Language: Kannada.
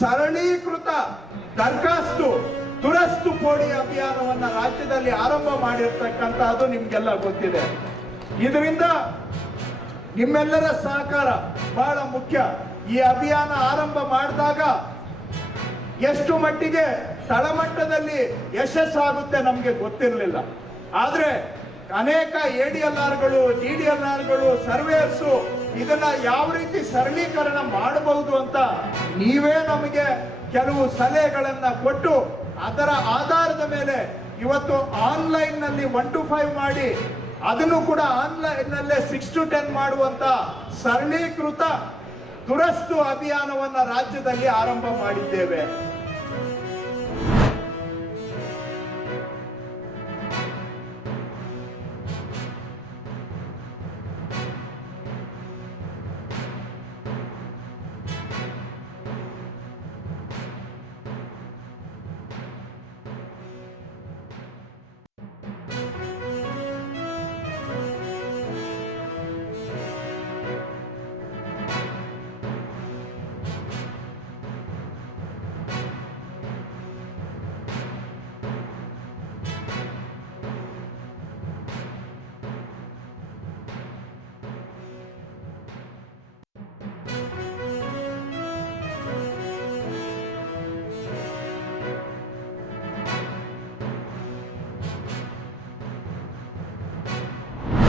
ಸರಳೀಕೃತ ದರಖಾಸ್ತು ದುರಸ್ತು ಪೋಡಿ ಅಭಿಯಾನವನ್ನ ರಾಜ್ಯದಲ್ಲಿ ಆರಂಭ ಮಾಡಿರ್ತಕ್ಕಂಥದ್ದು ನಿಮ್ಗೆಲ್ಲ ಗೊತ್ತಿದೆ. ಇದರಿಂದ ನಿಮ್ಮೆಲ್ಲರ ಸಹಕಾರ ಬಹಳ ಮುಖ್ಯ. ಈ ಅಭಿಯಾನ ಆರಂಭ ಮಾಡಿದಾಗ ಎಷ್ಟು ಮಟ್ಟಿಗೆ ತಳಮಟ್ಟದಲ್ಲಿ ಯಶಸ್ಸಾಗುತ್ತೆ ನಮಗೆ ಗೊತ್ತಿರಲಿಲ್ಲ. ಆದರೆ ಅನೇಕ ADLRಗಳು, DDLRಗಳು, ಸರ್ವೇಯರ್ಸು ಇದನ್ನ ಯಾವ ರೀತಿ ಸರಳೀಕರಣ ಮಾಡಬಹುದು ಅಂತ ನೀವೇ ನಮಗೆ ಕೆಲವು ಸಲಹೆಗಳನ್ನ ಕೊಟ್ಟು ಅದರ ಆಧಾರದ ಮೇಲೆ ಇವತ್ತು ಆನ್ಲೈನ್ ನಲ್ಲಿ 1 to 5 ಮಾಡಿ ಅದನ್ನು ಕೂಡ ಆನ್ಲೈನ್ ನಲ್ಲೇ 6 to 10 ಮಾಡುವಂತ ಸರಳೀಕೃತ ದುರಸ್ತು ಅಭಿಯಾನವನ್ನ ರಾಜ್ಯದಲ್ಲಿ ಆರಂಭ ಮಾಡಿದ್ದೇವೆ.